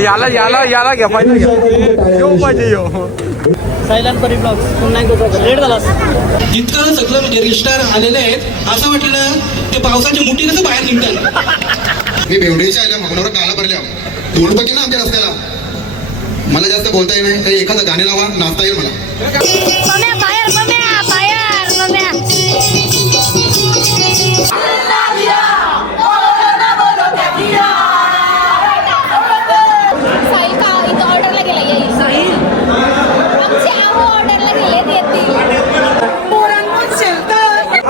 याला याला याला घ्या पाहिजे येऊ पाहिजे येऊ सायलांपरी ब्लॉग पुन्हा एकदा लेट झाला इतकं सगळं म्हणजे रिस्टार आलेले आहेत असं वाटलं ते पावसाची मुठी कसं बाहेर निघतात. मी बेवडेच्या आल्या मागण्यावर काला भरल्या दोन पकी ना आमच्या रस्त्याला मला जास्त बोलता येईल नाही काही एखादं गाणे लावा नाचता येईल मला.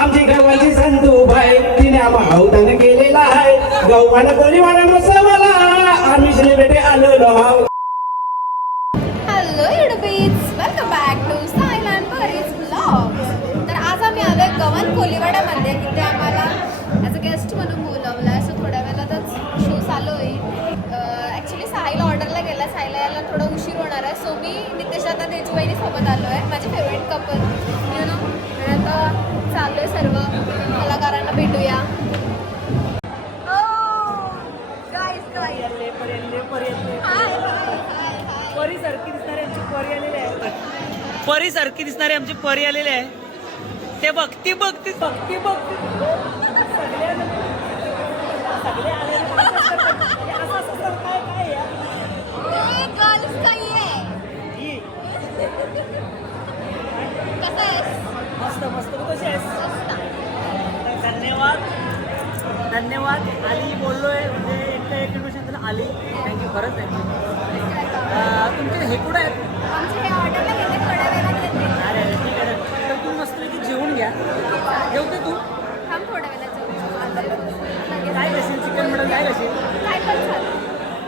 आमची गावाची संतूबाई तिने आम्हाला केलेला आहे गव्हाना परिवारा मसाला आम्ही श्री बेटे आलेलो आहोत. Hello YouTubies, welcome back to silent Paris blogs. तर आज आम्ही आलोय गव्हाण कोलीवाड्यामध्ये, तिथे आम्हाला ॲज अ गेस्ट म्हणून बोलवलं आहे. सो थोड्या वेळातच शो चालू होईल. ॲक्च्युली साईला ऑर्डरला गेला, साईला यायला थोडा उशीर होणार आहे. सो मी नितेश आता तेजूबाईनीसोबत आलो आहे, माझे फेवरेट कपल यु नो. आणि आता चालू आहे सर्व कलाकारांना भेटूया. परीसारखी दिसणारी आमची परी आलेली आहे. ते बघती बघती बघती बघती सगळे आलेले मस्त मस्त. तू कशी आहेस? धन्यवाद धन्यवाद. आली बोललोय म्हणजे एक इन्व्हिटेशन तुला आली. थँक्यू, खरंच थँक्यू. तुमचे हे कुठं आहेत? आमचे हे ऑर्डरला गेले, थोड्या वेळात येते. अरे ठीक आहे. तर तू मस्तपैकी जेवून घ्या. जेवते तू? थांब थोड्या वेळात जाऊ. काय खाशील? चिकन मटन काय खाशील? काय पण चालेल.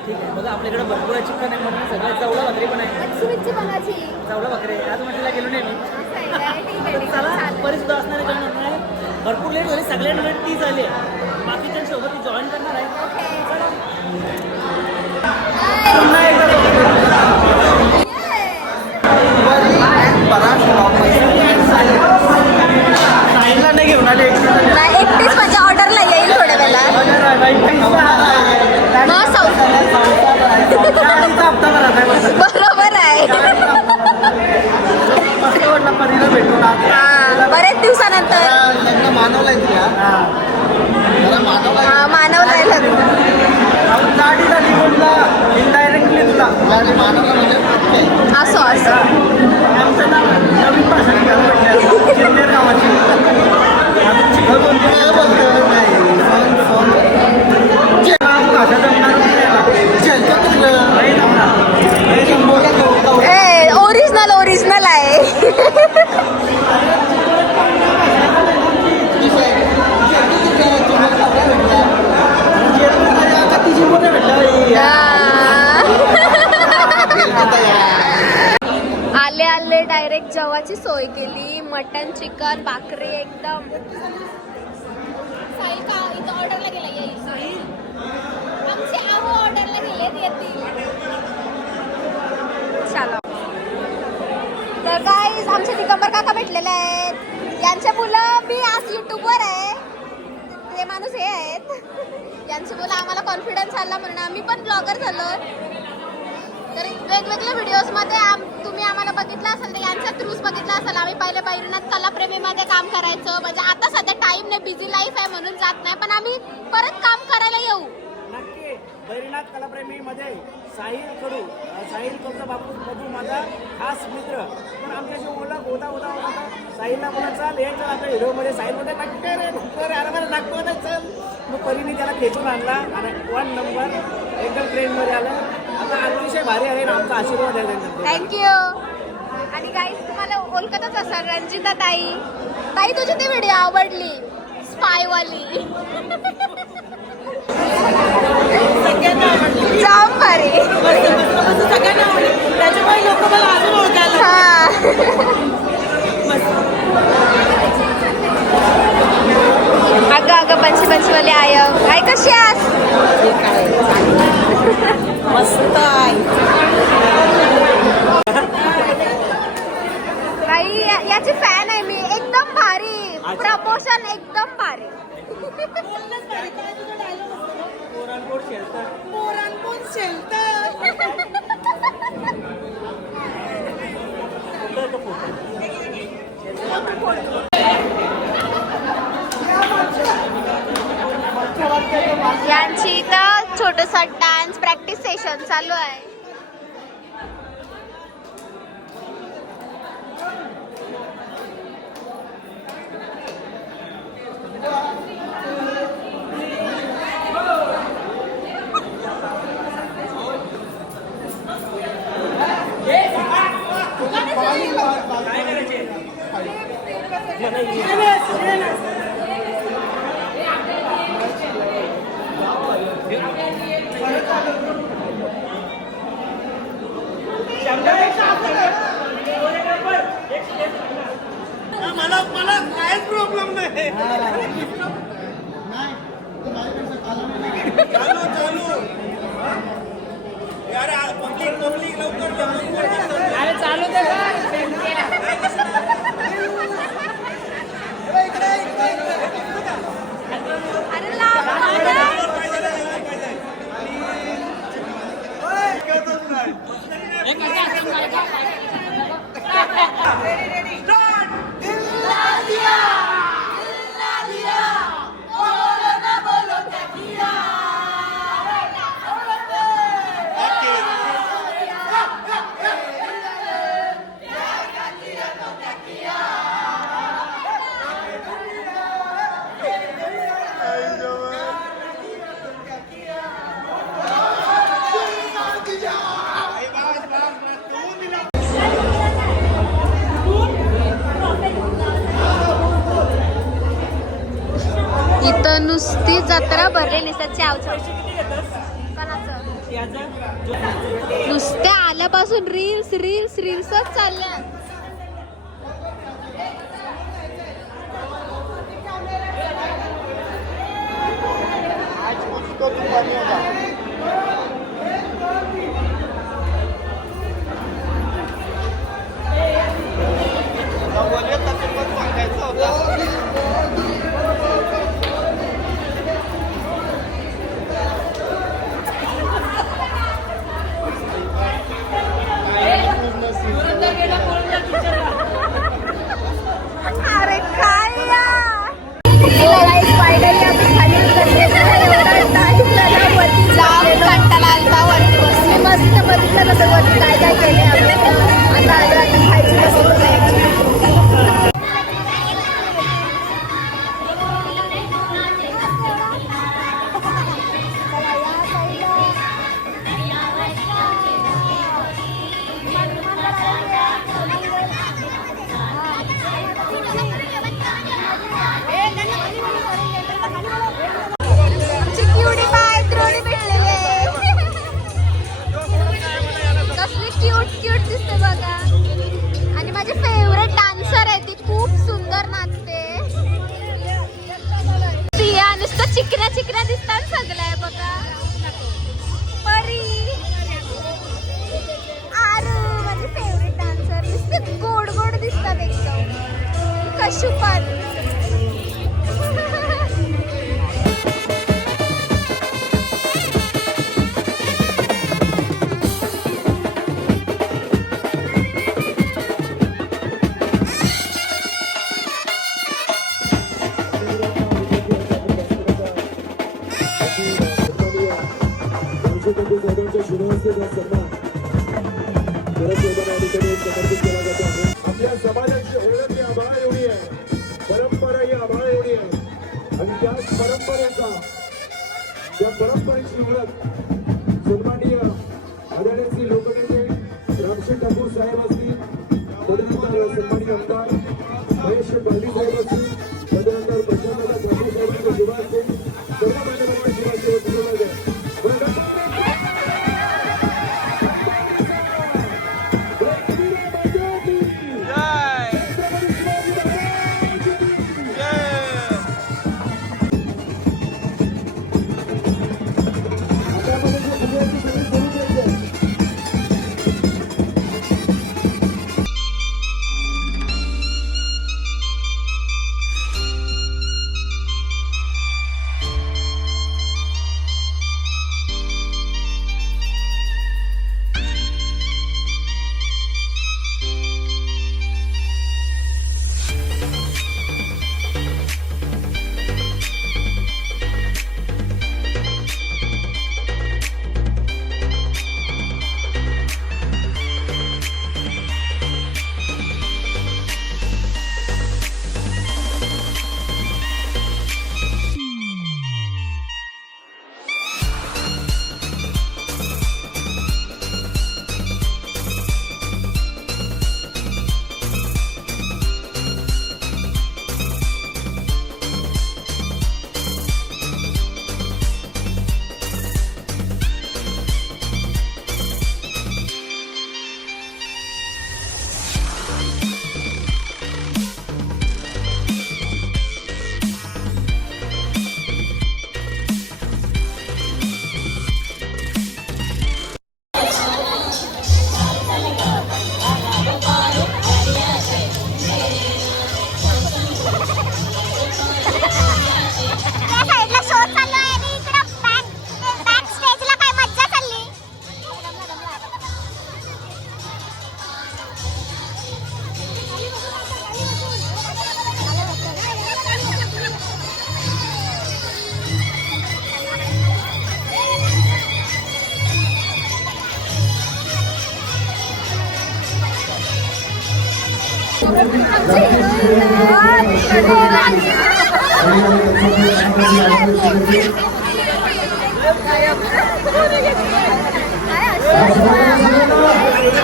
ठीक आहे. बघा आपल्याकडे भरपूर चिकन आहे म्हणून सगळं जवळा भाकरी पण आहे. मच्छी बनाची जवळा भाकरी आज म्हटलं गेलो नाही मी. ठीक आहे चला चालेल. बरी सुद्धा असणार आहे जेवण आहे. भरपूर लेट झाली, सगळ्यांना लेट ती झाली आहे. बाकीच्यांसोबत ती जॉईन करणार आहे. चला पुन्हा एकदा साईडला नाही घेऊन आले. एकटीच माझ्या ऑर्डरला येईल थोड्या वेळात. बरोबर आहे. बरेच दिवसानंतर मानवलाय तुला मानवला गाडी झाली बोलला इनडायरेक्टली तुला मानवला म्हणजे असो असो. आमचं नाव नवीन भाषा निघालं गावाची ओरिजिनल ओरिजिनल आहे. आले आले डायरेक्ट जेवाची सोय केली. मटन, चिकन, भाकरी एकदम. साई का इथं ऑर्डरला गेला येईल. आमचे आहो ऑर्डरला गेले येतील. चला. तर गाईज आमचे दिगंबर काका भेटलेले आहेत. यांचे मुलं मी आज युट्यूबवर आहे. ते माणूस हे आहेत. यांचे मुलं आम्हाला कॉन्फिडन्स आला म्हणून आम्ही पण ब्लॉगर झालो. तर वेगवेगळ्या व्हिडिओजमध्ये तुम्ही आम्हाला बघितलं असेल, तर यांचा थ्रूज बघितला असेल. आम्ही पहिले बैरनाथ कलाप्रेमीमध्ये काम करायचं. म्हणजे आता सध्या टाईम नाही, बिझी लाईफ आहे म्हणून जात नाही, पण आम्ही परत काम करायला येऊ. नक्की. बैरनाथ कलाप्रेमीमध्ये साहिल कडू, साहिल कडचा बापू माझा खास मित्र. पण आमच्याशी ओळख होता साहिलला बोला चाल हे चल आपल्या व्हिडिओमध्ये. साहिल मध्ये नक्की रे अरे मला नागपूर चल. मग परीने त्याला खेचून आणला आणि 1 नंबर एकदम ट्रेनमध्ये आलं. आता अतिशय भारी आहे ना, आमचा आशीर्वाद आहे त्यांना. थँक्यू. आणि गाईज तुम्हाला ओळखतच असाल रंजिता ताई. ताई तुझी ती व्हिडिओ आवडली, स्पायवाली. जाम भारी. त्याच्यामुळे लोक मला अजून ओळखायला. अगं पंचवाली आय कशी आहात? मस्त आहे. आई याची फॅन आहे मी. एकदम भारी प्रमोशन, एकदम भारी. पोरांपोर शेल्टर सेलिब्रेशन चालू आहे. मला काहीच प्रॉब्लेम नाही. अरे चालू दे अरे लाव. इथं नुसती जत्रा भरलेली नुसत्या आल्यापासून रील्स रील्स रील्सच चालल्या. अरे काय मस्त बघितलं कसं वरती काय काय केले आता खायची क्यूट क्यूट दिसते बघा. आणि माझे फेवरेट डान्सर आहे, ती खूप सुंदर नाचते. सिया नुसतं चिकऱ्या चिकऱ्या दिसतात सगळ्या बघा. परी आरू माझे फेवरेट डान्सर, नुसते गोड गोड दिसतात एकदम. कशुपात आपल्या समाजाची ओळख ही आभाळ एवढी आहे, परंपरा ही आभाळ एवढी आहे. आणि त्याच परंपरेची ओळख सन्माननीय आदरणीय लोकनेते रामशेठ ठाकूर साहेब असतील, तदनंतर सन्माननीय आमदार महेश बाली साहेब असतील, तदनंतर प्रशांतदा ठाकूर साहेबांचा जिवा असेल, सर्व मान्यवरांना जिवाचे धन्यवाद आहे.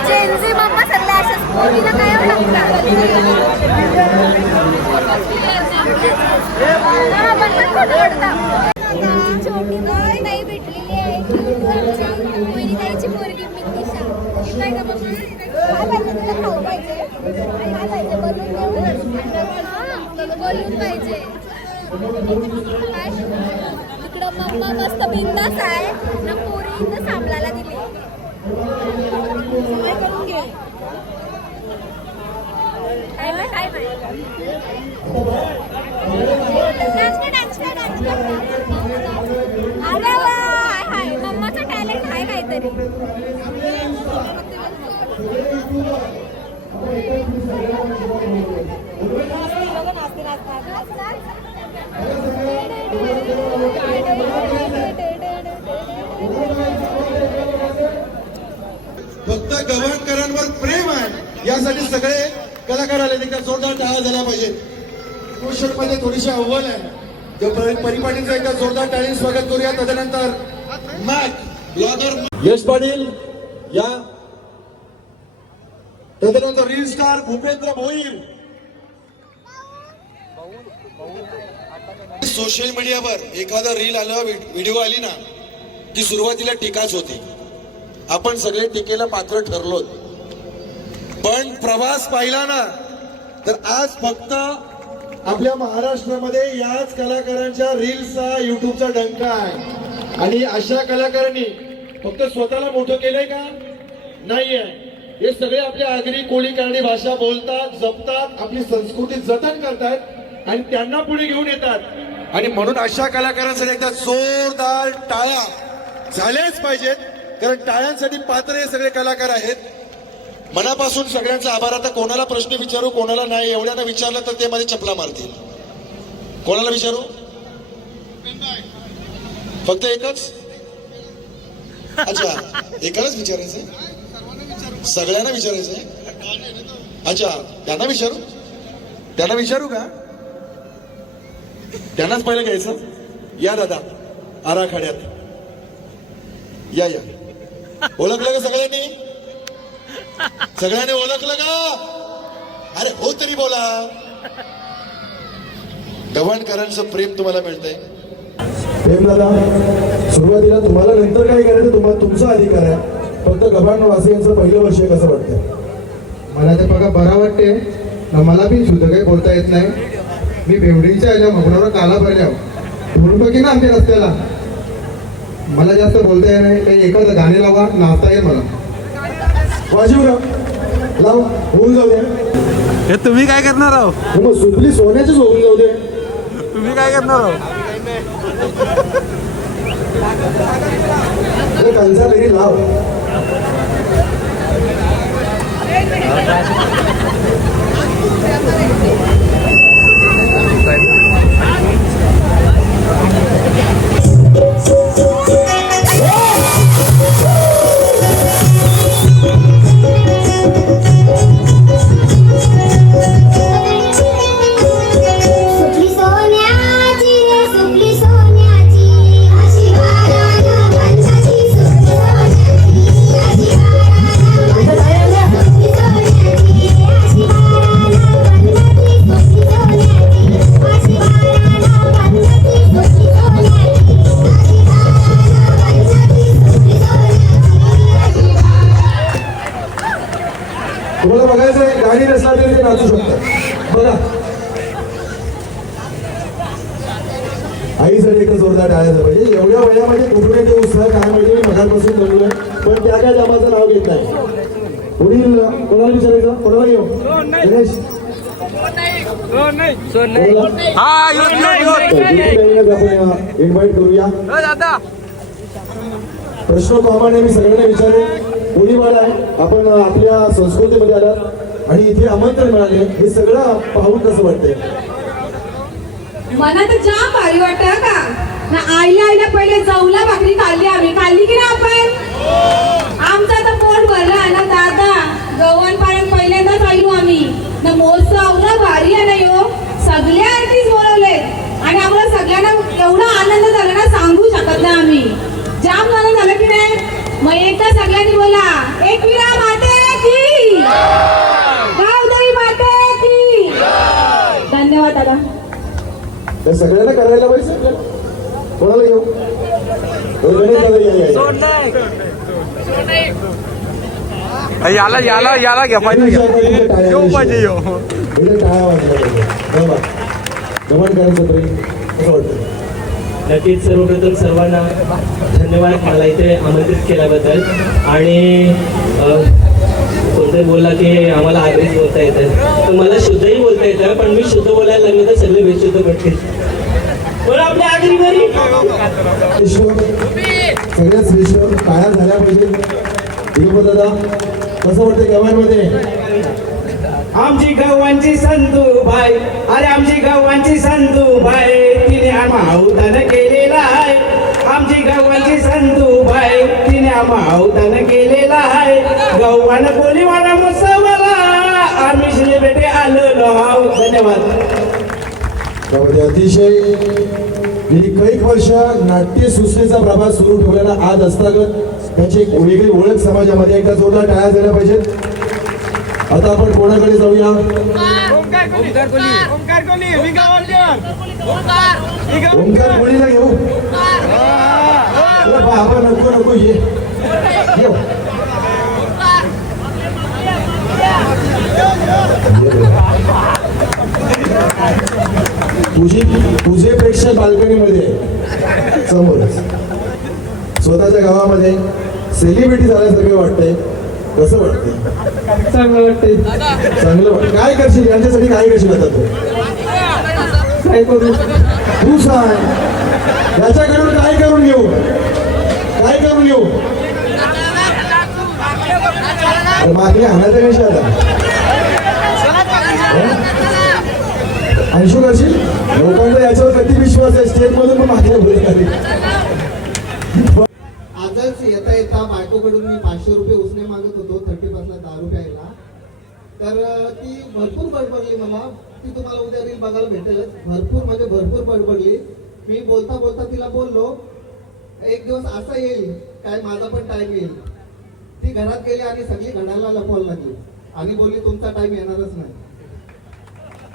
जेनजी मम्मा सगळ्या अशाच पोरीला काय छोटी बाई नाही भेटलेली आहे वहिनीताईची पोरगी मितिशा. काय गं मम्मा? काय पाहिजे तुला? खाऊ पाहिजे? काय पाहिजे? बलून देऊ? बलून पाहिजे. काय इकडं मम्मा मस्त बिंदास आहे ना, पोरी इथं सांभाळायला दिली. काय करून घे? काय नाही, काय नाही. अरे वा, हाय मम्माचं टॅलेंट आहे काहीतरी. फक्त गव्हाणकरांवर प्रेम आहे यासाठी सगळे कलाकार आले. एकदा जोरदार टाळ्या झाला पाहिजे. क्वेश्चन मध्ये थोडीशी अव्वल आहे. परिपाटींचं एकदा जोरदार टाळीने स्वागत करूया. तदनंतर मॅक ब्लॉगर यश पाटील या, तदनंतर reel star Bhupendra Bhoir. Social मीडियावर एखादा रील आलं, व्हिडिओ आली ना की सुरुवातीला टीकाच होती. आपण सगळे टीकेला पात्र ठरलो, पण प्रवास पाहिला ना तर आज फक्त आपल्या महाराष्ट्रामध्ये याच कलाकारांच्या रील्सचा युट्यूबचा डंका आहे. आणि अशा कलाकारांनी फक्त स्वतःला मोठं केलंय का? नाहीये. हे सगळे आपल्या आगरी कोळी कानडी भाषा बोलतात, जपतात, आपली संस्कृती जतन करतात आणि त्यांना पुढे घेऊन येतात. आणि म्हणून अशा कलाकारांसाठी एकदा जोरदार टाळ्या झाल्याच पाहिजेत, कारण टाळ्यांसाठी पात्र हे सगळे कलाकार आहेत. मनापासून सगळ्यांचा आभार. आता कोणाला प्रश्न विचारू, कोणाला नाही. एवढ्यांना विचारलं तर ते मध्ये चपला मारतील. कोणाला विचारू? फक्त एकच? अच्छा, एकालाच विचारायचंय? सगळ्यांना विचारायचंय? अच्छा, त्यांना विचारू का? त्यांनाच पहिलं घ्यायचं. या दादा, आराखड्यात या. ओळखलं का सगळ्यांनी? सगळ्यांनी ओळखलं का? अरे हो तरी बोला. गव्हाणकरांचं प्रेम तुम्हाला मिळतंय. प्रेम दादा, सुरुवातीला तुम्हाला नंतर काय करायचं तुम्हाला तुमचा अधिकार आहे. फक्त गव्हाणवासियांचं पहिलं वर्ष कसं वाटतंय? मला ते बघा बरं वाटते. मला बी सुद्धा काही बोलता येत नाही. मी बेवडीच्या आल्या मगनावर काला भरल्या बोलू की ना आमच्या रस्त्याला. मला जास्त बोलता येत नाही. काही एखादं गाणे लावा, नाचता येईल मला. वाजीवराव लाव, होऊन जाऊ द्या. हे तुम्ही काय करणार आहो? मग सुपली सोन्याचीच होऊन जाऊ दे. तुम्ही काय करणार आहो? कंचा तरी लाव. तुम्हाला बघायचं आहे, गाडी नसला तरी ते नाचू शकतात. बघा, आईसाठी एकदा जोरदार टाळायचं पाहिजे. एवढ्या वयामध्ये कुठे ते उत्साह काय माहिती मी मगापासून बनलोय, पण त्या काय जमाचं नाव घेत नाही. पुढील कोणाला विचारायचं? कोणाला घेऊ? गणेश आपण इन्व्हाइट करूया. प्रश्न कॉमन आहे, मी सगळ्यांना विचारेन. कोणी मला आहे, आपण आपल्या संस्कृतीमध्ये आलात आणि इथे आमंत्रण मिळाले, हे सगळं पाहून कसं वाटतंय? मला तर जाम भारी वाटतं का ना. आईला पहिले जाऊला भाकरी खाल्ली की ना आपण. आमचा तर पोट भरला ना दादा. गव्हाणपर्यंत पहिल्यांदाच आलो आम्ही ना. मोज हे सगळ्यांना करायला पाहिजे आपल्याला. कोणाला घेऊ गणेश दादा याला याला याला घ्या पाहिजे येऊ पाहिजे येऊ टाळ्या वाजल्या पाहिजे. धन्यवाद. गमन करायचं तरी कसं वाटतं? नक्कीच सर्वप्रथम सर्वांना धन्यवाद मला इथे आमंत्रित केल्याबद्दल. आणि कोणतरी बोलला की आम्हाला आग्रीच बोलता येतं, तर मला शुद्धही बोलता येतं, पण मी शुद्ध बोलायला लागले तर सगळे बेशुद्ध पडतील. बोला आपल्या आगरी घरी सगळ्यात श्रेष्ठ टाळ्या झाल्या पाहिजे. दिगंबर दादा कसं वाटतं गव्हांमध्ये? आमची गव्हांची संतूबाई, अरे आमची गव्हांची संतूबाई, तिने आम्हावतान केलेला आहे. आमची गव्हांची संतूबाई, तिने आम्हावतान केलेला आहे. गव्हान बोलीवाला मुसवाला, आम्ही श्री बेटे आलो नाव. धन्यवाद. त्यामध्ये अतिशय गेली कैक वर्ष नाट्यसृष्टीचा प्रभाव सुरू ठेवलेला आज असतागत त्याची एक वेगळी ओळख समाजामध्ये. एकदा जोरदार टाळ्या झाल्या पाहिजेत. आता आपण कोणाकडे जाऊया? ओंकार कोळीला घेऊ. आपण नको ये येऊ. तुझे प्रेक्षक बाल्कनीमध्ये समोरच स्वतःच्या गावामध्ये सेलिब्रिटी झाल्यासारखं वाटतंय. कसं वाटतंय? चांगलं वाटतंय. चांगलं वाटतं. काय करशील यांच्यासाठी? काय करशील आता तू? काय करू? तू सांग. याच्याकडून काय करून घेऊ? काय करून घेऊ? मागे हाणायचा विषय आता. अंशू करशील? लोकांचा याच्यावर कधी विश्वास आहे? स्टेट मधून पण मागे बोलत आली. आजच येता येता बायकोकडून मी 500 रुपये उसने मागत होतो 30 दारू प्यायला. तर ती भरपूर बडबडली मला. ती तुम्हाला उद्या रील बघायला भेटेलच. भरपूर म्हणजे भरपूर बडबडली. मी बोलता बोलता तिला बोललो एक दिवस असा येईल काय माझा पण टाइम येईल. ती घरात गेली आणि सगळी घड्याला लपवायला लागली आणि बोलली तुमचा टाइम येणारच नाही.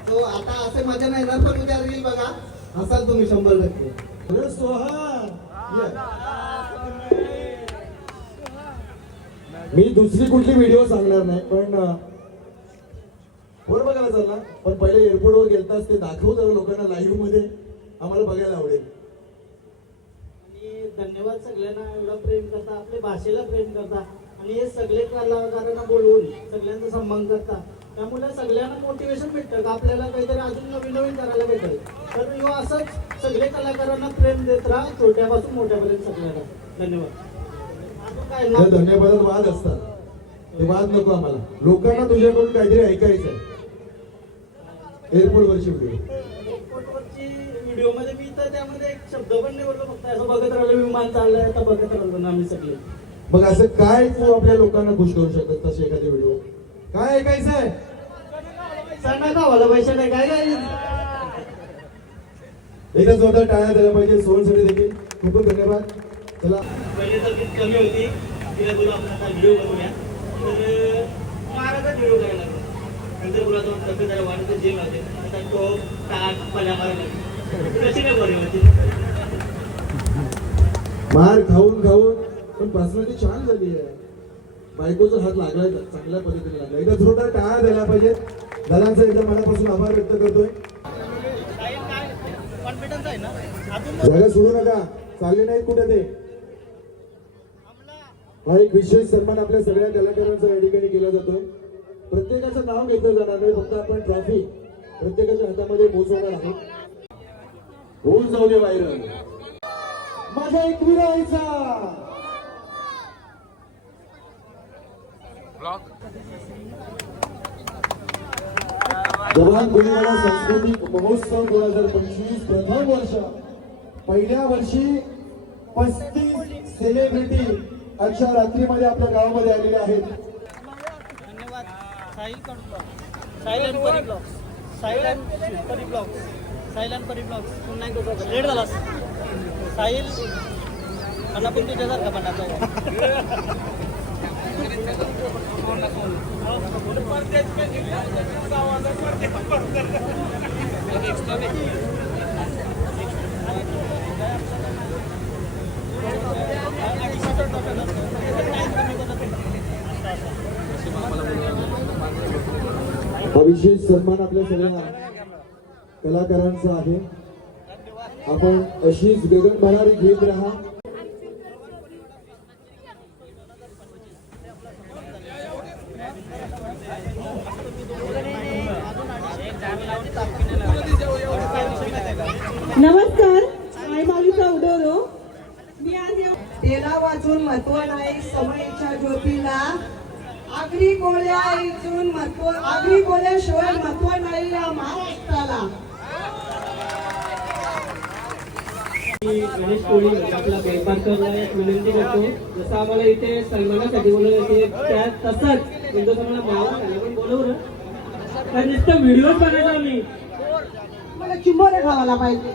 तो आता असे मजा नाही येणार, पण उद्या रील बघा हसाल तुम्ही 100%. मी दुसरी कुठली व्हिडिओ सांगणार नाही, पण वर बघायला चालला. पण पहिले एअरपोर्टवर गेलताच ते दाखवतं लोकांना लाईव्ह मध्ये. आम्हाला बघायला आवडेल. आणि धन्यवाद सगळ्यांना एवढं प्रेम करता, आपल्या भाषेला प्रेम करता आणि हे सगळे कलाकारांना बोलवून सगळ्यांचा सन्मान करता. त्यामुळे सगळ्यांना मोटिवेशन भेटतं का आपल्याला काहीतरी अजून नवीन नवीन करायला भेटेल. तर ह्यो असंच सगळे कलाकारांना प्रेम देत राहा, छोट्यापासून मोठ्यापर्यंत सगळ्यांना. धन्यवाद. अजून काय या धन्यवादात वाद असतात, ते वाद नको आम्हाला. लोकांना तुझ्याकडून काहीतरी ऐकायचं आहे. एअरपोर्टवरची व्हिडिओ. एअरपोर्टवरची व्हिडिओमध्ये मी तर त्यामध्ये एक शब्द पण निवडलो, फक्त असं बघत राहिलो विमान चाललंय आता बघत राहिलो ना आम्ही सगळे. मग असं काय तू आपल्या लोकांना खुश करू शकतात तशी एखादी व्हिडिओ? काय ऐकायचं आहे? सांगा का मला पैसे नाही काय काय. एकदा जोरदार टाळ्या द्यायला पाहिजे सोहनसाठी देखील. खूप खूप धन्यवाद. चला पहिले तर खूप कमी होती, तिला बोलू आपण आता व्हिडिओ बनवूया. तर महाराजाच व्हिडिओ करायला लागलो. नंतर बोला तो तब्येत जरा वाढत जेम होते, आता तो टाक पल्या मारायला लागली. कशी काय बरी होती? मार खाऊन खाऊन पण पर्सनॅलिटी छान झाली आहे. बायकोचा हात लागलाय, चांगल्या पद्धतीने लागला. एकदा जोरदार टाळ्या द्यायला पाहिजे. दादांचा एकदा मनापासून आभार व्यक्त करतोय. कॉन्फिडन्स आहे ना जागा सोडू नका, चालले नाहीत कुठे ते. हा एक विशेष सन्मान आपल्या सगळ्या कलाकारांचा या ठिकाणी केला जातोय. प्रत्येकाचं नाव घेतलं जाणार नाही, फक्त आपण ट्रॉफी प्रत्येकाच्या हातामध्ये पोहोचवणार आहोत. होऊन जाऊ दे व्हायरल. माझा एक विरायचा जवान गुन्हेगार सांस्कृतिक महोत्सव 2025 प्रथम वर्ष. पहिल्या वर्षी 35 सेलिब्रिटी अशा रात्रीमध्ये आपल्या गावामध्ये आलेले आहेत. धन्यवाद. साहिल अँड परी ब्लॉग्स, साहिल अँड परी ब्लॉग्स, साहिल अँड परी ब्लॉग्स. पुन्हा एकदा लेट झाला साहिल. मला पण तुझ्यासारखा बनायचा. हा विशेष सन्मान आपल्या सगळ्या कलाकारांचा आहे. आपण अशीच गगन भरारी घेत राहा. नमस्कार, आई माऊलीचा उडवलो. मी आज तेला वाचून महत्व नाही समयीच्या ज्योतीला, आगरी कोळ्या इचून महत्व, आगरी कोळ्याशिवाय महत्व नाही या महाराष्ट्राला. गणेश कोळी आपला बेपारकरला एक विनंती करतो, जसं आम्हाला इथे सन्मानासाठी बोलवलं येते त्या तसंच हिंदुस्थानला मावा खायला पण बोलवलं. कारण नुसतं व्हिडिओ बघायचा आम्ही, मला चिंबोरे खावायला पाहिजे.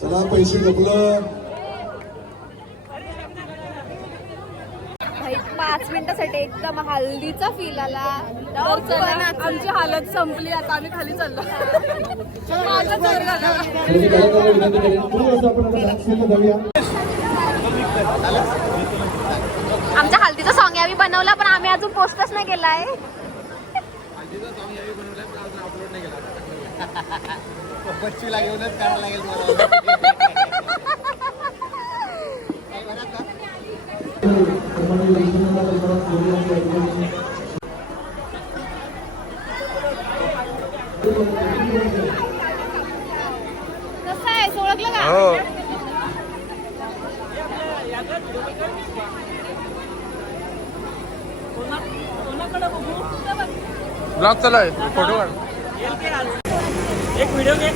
चला पैसे जपलं. भाई 5 मिनिटासाठी एकदम हल्दीचा फील आला. आमची हालत संपली, आता आम्ही खाली चाललो. माझं जोर झाला. मी कलाकारांना विनंती करेन, थोडंसं आपण आता डान्स केलं जाऊया. आमच्या हल्दीचा सॉंग यावी बनवला, पण आम्ही अजून पोस्टच नाही केलाय. बच्चीला घेऊनच करायला लागेल मला. कसं आहे, ओळखलं का? हो ब्लॉग चालू आहे, फोटो काढ. एक व्हिडिओ घे.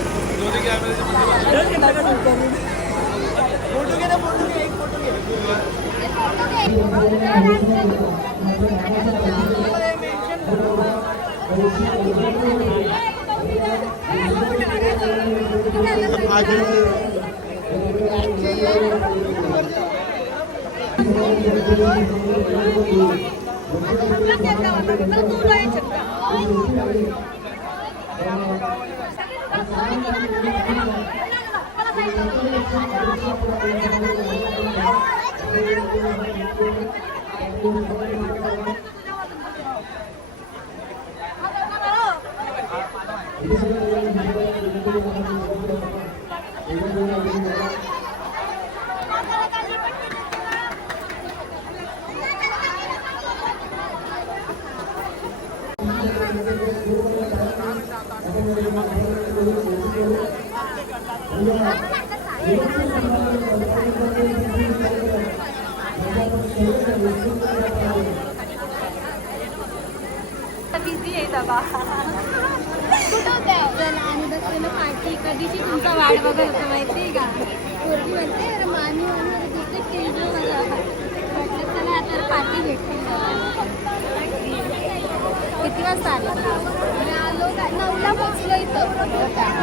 बिझी आहे दबा. कुठं होते आणि बसलेलं पार्टी कधीची तुमचा वाट बघत होतं माहिती आहे का? पोरगी म्हणते अरे मामी म्हणून दुसरे केलं म्हटलं चला आता पार्टी भेटते. किती वाजता आलो? आलो 9ला पोचलो इथं.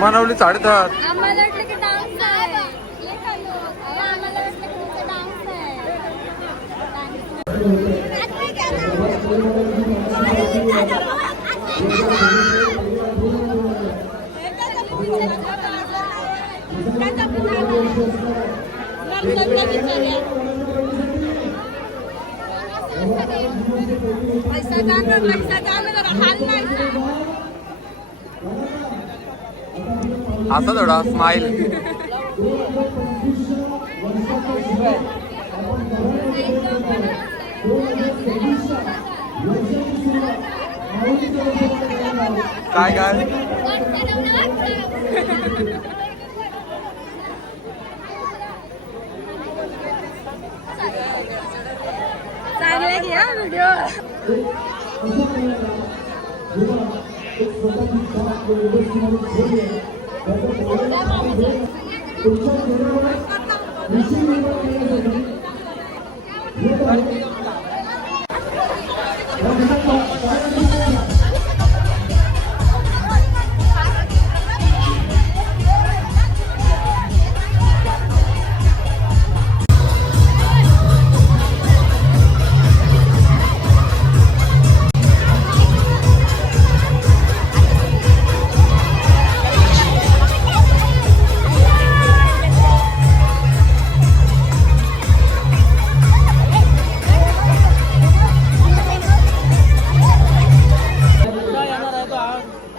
मनवली 10:30. आम्हाला वाटलं की डान्स आहे. असा थोडा स्माइल. काय काय चांगले घ्या व्हिडिओ.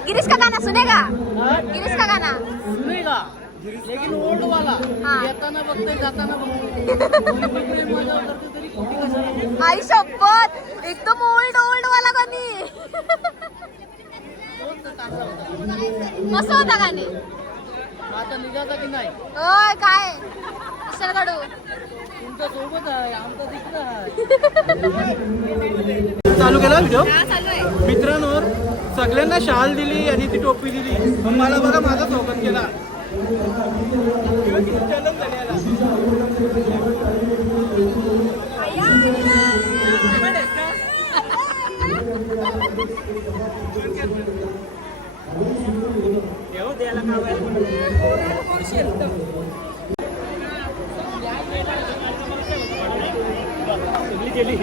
गिरीश का गाना सुनेगा? गिरीश का गाना सुनेगा लेकिन ओल्ड वाला हाँ. येताना बघतोय जाताना बघतोय तरी खोटी कशाला. आई शपथ एकदम ओल्ड ओल्ड वाला गाणी. मस्त होता गाणी. आता निघाता की नाही ओय काय कशाला काढू. तुमच्या सोबत आहे आमचा तिकडं आहे. चालू केला व्हिडिओ. हा चालू आहे. मित्रांनो सगळ्यांना शाल दिली आणि ती टोपी दिली पण मला बघा माझा स्वागत केला. चलन झाली याला. येऊ द्यायला गेली.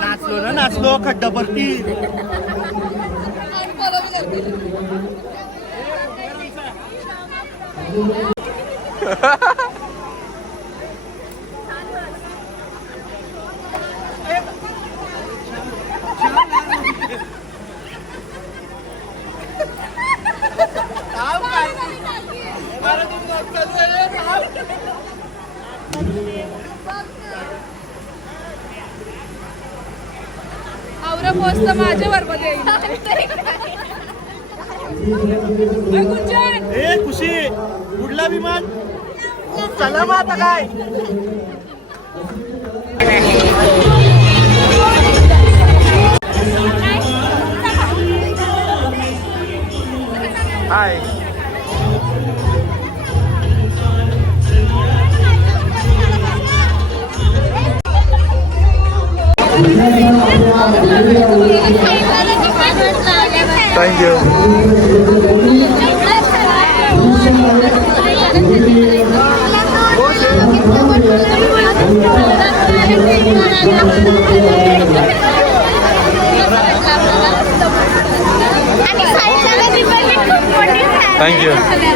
नाचलो ना नाचलो खड्डापट्टी. आवरा पोस्ट माझ्या मध्ये ए खुशी उडला विमान. चला मग आता काय हाय. थँक्यू. थँक्यू.